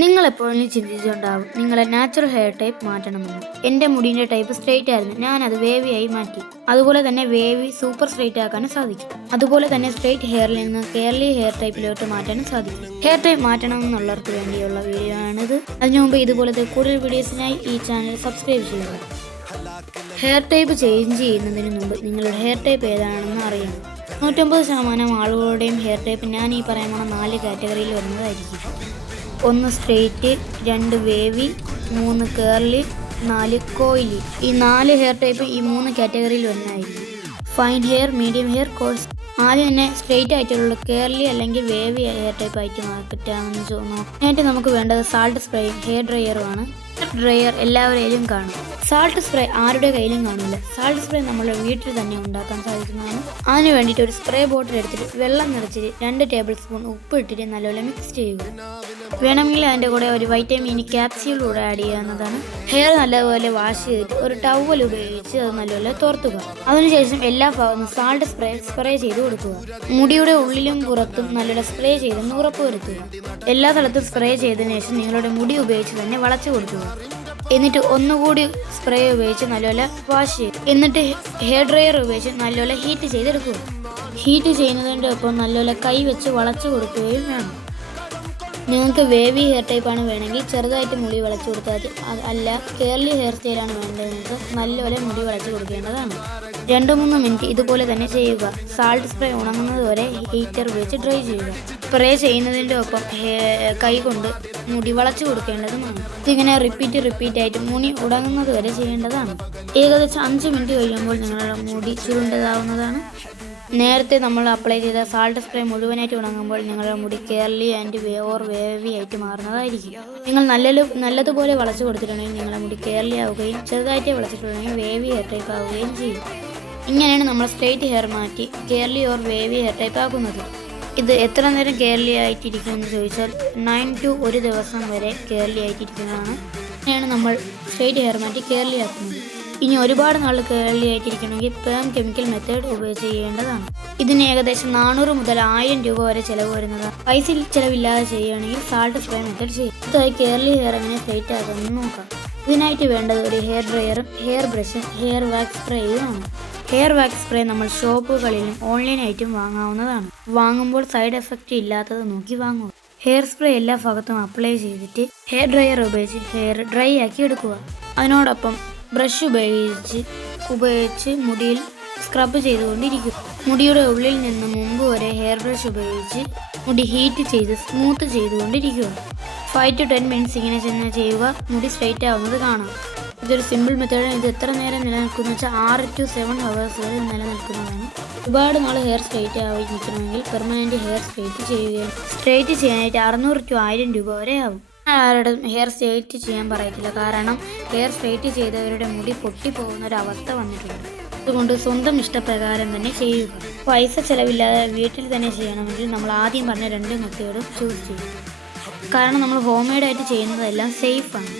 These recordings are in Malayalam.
നിങ്ങളെപ്പോഴും ചിന്തിച്ചിട്ടുണ്ടാവും നിങ്ങളെ നാച്ചുറൽ ഹെയർ ടൈപ്പ് മാറ്റണമെന്ന്. എൻ്റെ മുടിയുടെ ടൈപ്പ് സ്ട്രെയിറ്റ് ആയിരുന്നു, ഞാനത് വേവിയായി മാറ്റി. അതുപോലെ തന്നെ വേവി സൂപ്പർ സ്ട്രെയിറ്റ് ആക്കാനും സാധിക്കും. അതുപോലെ തന്നെ സ്ട്രെയിറ്റ് ഹെയറിൽ നിന്ന് കേർലി ഹെയർ ടൈപ്പിലോട്ട് മാറ്റാനും സാധിക്കും. ഹെയർ ടൈപ്പ് മാറ്റണമെന്നുള്ളവർക്ക് വേണ്ടിയുള്ള വീഡിയോ ആണിത്. അതിനു മുമ്പ് ഇതുപോലത്തെ കൂടുതൽ വീഡിയോസിനായി ഈ ചാനൽ സബ്സ്ക്രൈബ് ചെയ്യുക. ഹെയർ ടൈപ്പ് ചേഞ്ച് ചെയ്യുന്നതിന് മുമ്പ് നിങ്ങളുടെ ഹെയർ ടൈപ്പ് ഏതാണെന്ന് അറിയണം. 99% ആളുകളുടെയും ഹെയർ ടൈപ്പ് ഞാൻ ഈ പറയുന്ന 4 കാറ്റഗറിയിൽ വരുന്നതായിരിക്കും. 1 സ്ട്രെയിറ്റ്, 2 വേവി, 3 കേർലി, 4 കോയിലി. ഈ 4 ഹെയർ ടൈപ്പ് ഈ 3 കാറ്റഗറിയിൽ വരുന്നതായിരിക്കും. Fine hair, medium hair, course. ആദ്യം തന്നെ സ്ട്രെയിറ്റ് ആയിട്ടുള്ള കേർലി അല്ലെങ്കിൽ വേവി ഹെയർ ടൈപ്പ് ആയിട്ട് മാറ്റാമെന്ന് തോന്നുന്നു. അതിനായിട്ട് നമുക്ക് വേണ്ടത് സാൾട്ട് സ്പ്രേയും ഹെയർ ഡ്രയറുമാണ്. ഡ്രയർ എല്ലാവരുടെയും കാണും. സാൾട്ട് സ്പ്രേ ആരുടെ കയ്യിലും കാണില്ല. സാൾട്ട് സ്പ്രേ നമ്മുടെ വീട്ടിൽ തന്നെ ഉണ്ടാക്കാൻ സാധിക്കുന്നതാണ്. അതിന് വേണ്ടിയിട്ട് ഒരു സ്പ്രേ ബോട്ടിൽ എടുത്തിട്ട് വെള്ളം നിറച്ചിട്ട് 2 ടേബിൾ സ്പൂൺ ഉപ്പ് ഇട്ടിട്ട് നല്ലപോലെ മിക്സ് ചെയ്യുക. വേണമെങ്കിൽ അതിൻ്റെ കൂടെ ഒരു വൈറ്റമിൻ ക്യാപ്സ്യൂൾ കൂടെ ആഡ് ചെയ്യാവുന്നതാണ്. ഹെയർ നല്ലപോലെ വാഷ് ചെയ്തിട്ട് ഒരു ടവൽ ഉപയോഗിച്ച് അത് നല്ലപോലെ തോർത്തുക. അതിനുശേഷം എല്ലാ ഭാഗത്തും സാൾട്ട് സ്പ്രേ ചെയ്ത് കൊടുക്കുക. മുടിയുടെ ഉള്ളിലും പുറത്തും നല്ലപോലെ സ്പ്രേ ചെയ്തെന്ന് ഉറപ്പുവരുത്തുക. എല്ലാ സ്ഥലത്തും സ്പ്രേ ചെയ്തതിനു ശേഷം നിങ്ങളുടെ മുടി ഉപയോഗിച്ച് തന്നെ വളച്ചു കൊടുക്കുക. എന്നിട്ട് ഒന്നുകൂടി സ്പ്രേ ഉപയോഗിച്ച് നല്ലപോലെ വാഷ് ചെയ്യുക. എന്നിട്ട് ഹെയർ ഡ്രയർ ഉപയോഗിച്ച് നല്ലപോലെ ഹീറ്റ് ചെയ്തെടുക്കുക. ഹീറ്റ് ചെയ്യുന്നതിൻ്റെ ഒപ്പം നല്ലപോലെ കൈ വെച്ച് വളച്ചു കൊടുക്കുകയും വേണം. നിങ്ങൾക്ക് വേവി ഹെയർ ടൈപ്പാണ് വേണമെങ്കിൽ ചെറുതായിട്ട് മുടി വളച്ചു കൊടുത്താൽ അല്ല കേർലി ഹെയർ സ്റ്റൈലാണ് വേണ്ടത് നിങ്ങൾക്ക് നല്ലപോലെ മുടി വളച്ചു കൊടുക്കേണ്ടതാണ്. 2-3 മിനിറ്റ് ഇതുപോലെ തന്നെ ചെയ്യുക. സാൾട്ട് സ്പ്രേ ഉണങ്ങുന്നത് വരെ ഹീറ്റർ ഉപയോഗിച്ച് ഡ്രൈ ചെയ്യുക. സ്പ്രേ ചെയ്യുന്നതിൻ്റെ ഒപ്പം കൈ കൊണ്ട് മുടി വളച്ചു കൊടുക്കേണ്ടതുമാണ്. ഇതിങ്ങനെ റിപ്പീറ്റ് ആയിട്ട് മുടി ഉണങ്ങുന്നത് വരെ ചെയ്യേണ്ടതാണ്. ഏകദേശം 5 മിനിറ്റ് കഴിയുമ്പോൾ നിങ്ങളുടെ മുടി ചുരുണ്ടതാവുന്നതാണ്. നേരത്തെ നമ്മൾ അപ്ലൈ ചെയ്ത സാൾട്ട് സ്പ്രേ മുഴുവനായിട്ട് ഉണങ്ങുമ്പോൾ നിങ്ങളുടെ മുടി കേർലി ആൻഡ് വേവി ആയിട്ട് മാറുന്നതായിരിക്കും. നിങ്ങൾ നല്ലതുപോലെ വളച്ചു കൊടുത്തിട്ടുണ്ടെങ്കിൽ നിങ്ങളുടെ മുടി കേർലി ആവുകയും ചെറുതായിട്ട് വളച്ചിട്ടുണ്ടെങ്കിൽ വേവി ഹെയർ ടൈപ്പ് ആവുകയും ചെയ്യും. ഇങ്ങനെയാണ് നമ്മൾ സ്ട്രെയിറ്റ് ഹെയർ മാറ്റി കേർലി വേവി ഹെയർ ടൈപ്പ് ആക്കുന്നത്. ഇത് എത്ര നേരം കേർലി ആയിട്ടിരിക്കുമെന്ന് ചോദിച്ചാൽ 9 to 1 ദിവസം വരെ കേർലി ആയിട്ടിരിക്കുന്നതാണ്. ഇങ്ങനെയാണ് നമ്മൾ സ്ട്രെയിറ്റ് ഹെയർ മാറ്റി കേർലി ആക്കുന്നത്. ഇനി ഒരുപാട് നാൾ കേർലി ആയിട്ടിരിക്കണമെങ്കിൽ പേം കെമിക്കൽ മെത്തേഡ് ഉപയോഗിച്ച് ചെയ്യേണ്ടതാണ്. ഇതിന് ഏകദേശം 400 മുതൽ 1000 രൂപ വരെ ചിലവ് വരുന്നതാണ്. പൈസ ചിലവില്ലാതെ ചെയ്യുകയാണെങ്കിൽ സാൾട്ട് സ്പ്രേ മെത്തേഡ് ചെയ്യും. ഇതായി കേർലി ഹെയർ എങ്ങനെ സ്ട്രെയിറ്റ് ആകുമെന്ന് നോക്കാം. ഇതിനായിട്ട് വേണ്ടത് ഒരു ഹെയർ ഡ്രയറും ഹെയർ ബ്രഷും ഹെയർ വാക്സ് സ്പ്രേയുമാണ്. ഹെയർ വാക്സ് സ്പ്രേ നമ്മൾ ഷോപ്പുകളിലും ഓൺലൈനായിട്ടും വാങ്ങാവുന്നതാണ്. വാങ്ങുമ്പോൾ സൈഡ് എഫക്റ്റ് ഇല്ലാത്തത് നോക്കി വാങ്ങുക. ഹെയർ സ്പ്രേ എല്ലാ ഭാഗത്തും അപ്ലൈ ചെയ്തിട്ട് ഹെയർ ഡ്രയർ ഉപയോഗിച്ച് ഹെയർ ഡ്രൈ ആക്കി എടുക്കുക. അതിനോടൊപ്പം ബ്രഷ് ഉപയോഗിച്ച് മുടിയിൽ സ്ക്രബ് ചെയ്തുകൊണ്ടിരിക്കുക. മുടിയുടെ ഉള്ളിൽ നിന്ന് മുമ്പ് വരെ ഹെയർ ബ്രഷ് ഉപയോഗിച്ച് മുടി ഹീറ്റ് ചെയ്ത് സ്മൂത്ത് ചെയ്തുകൊണ്ടിരിക്കുക. 5 to 10 മിനിറ്റ്സ് ഇങ്ങനെ തന്നെ ചെയ്യുക. മുടി സ്ട്രെയിറ്റ് ആവുന്നത് കാണാം. ഇതൊരു സിമ്പിൾ മെത്തേഡ്. ഇത് എത്ര നേരം നിലനിൽക്കുന്നു വെച്ചാൽ 6 to 7 hours വരെ നിലനിൽക്കുന്നതാണ്. ഒരുപാട് നാൾ ഹെയർ സ്ട്രെയിറ്റ് ആയി നിൽക്കണമെങ്കിൽ പെർമനൻറ്റ് ഹെയർ സ്ട്രെയിറ്റ് ചെയ്യാനായിട്ട് 600 to 1000 രൂപ വരെ ആവും. ആരുടെ ഹെയർ സ്ട്രെയിറ്റ് ചെയ്യാൻ പറയത്തില്ല, കാരണം ഹെയർ സ്ട്രെയിറ്റ് ചെയ്തവരുടെ മുടി പൊട്ടിപ്പോകുന്ന ഒരു അവസ്ഥ വന്നിട്ടുണ്ട്. അതുകൊണ്ട് സ്വന്തം ഇഷ്ടപ്രകാരം തന്നെ ചെയ്യുക. പൈസ ചിലവില്ലാതെ വീട്ടിൽ തന്നെ ചെയ്യണമെങ്കിൽ നമ്മൾ ആദ്യം പറഞ്ഞ 2 മെത്തേഡും ചൂസ് ചെയ്യും. കാരണം നമ്മൾ ഹോം മെയ്ഡായിട്ട് ചെയ്യുന്നതെല്ലാം സേഫാണ്.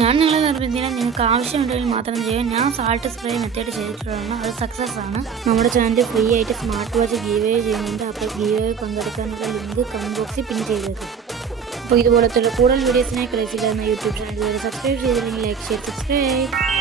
ഞാൻ നിങ്ങളെ നിർബന്ധിക്കാൻ നിങ്ങൾക്ക് ആവശ്യമുണ്ടെങ്കിൽ മാത്രം ചെയ്യാൻ. ഞാൻ സാൾട്ട് സ്പ്രേ മെത്തേഡ് ചെയ്തിട്ടുള്ളതാണ്, അത് സക്സസ് ആണ്. നമ്മുടെ ചാനൽ ഫ്രീ ആയിട്ട് സ്മാർട്ട് വാച്ച് ഗീവേ ചെയ്യുന്നുണ്ട്. അപ്പോൾ ഗീവേ പങ്കെടുക്കാനുള്ള ലിങ്ക് കമന്റ് ബോക്സിൽ പിൻ ചെയ്തേക്കും. അപ്പോൾ ഇതുപോലത്തെ കൂടുതൽ വീഡിയോസിനായി കളിച്ചില്ല എന്ന യൂട്യൂബ് ചാനൽ സബ്സ്ക്രൈബ് ചെയ്തില്ലെങ്കിൽ ലൈക്ക് ചെയ്ത് സബ്സ്ക്രൈബ്.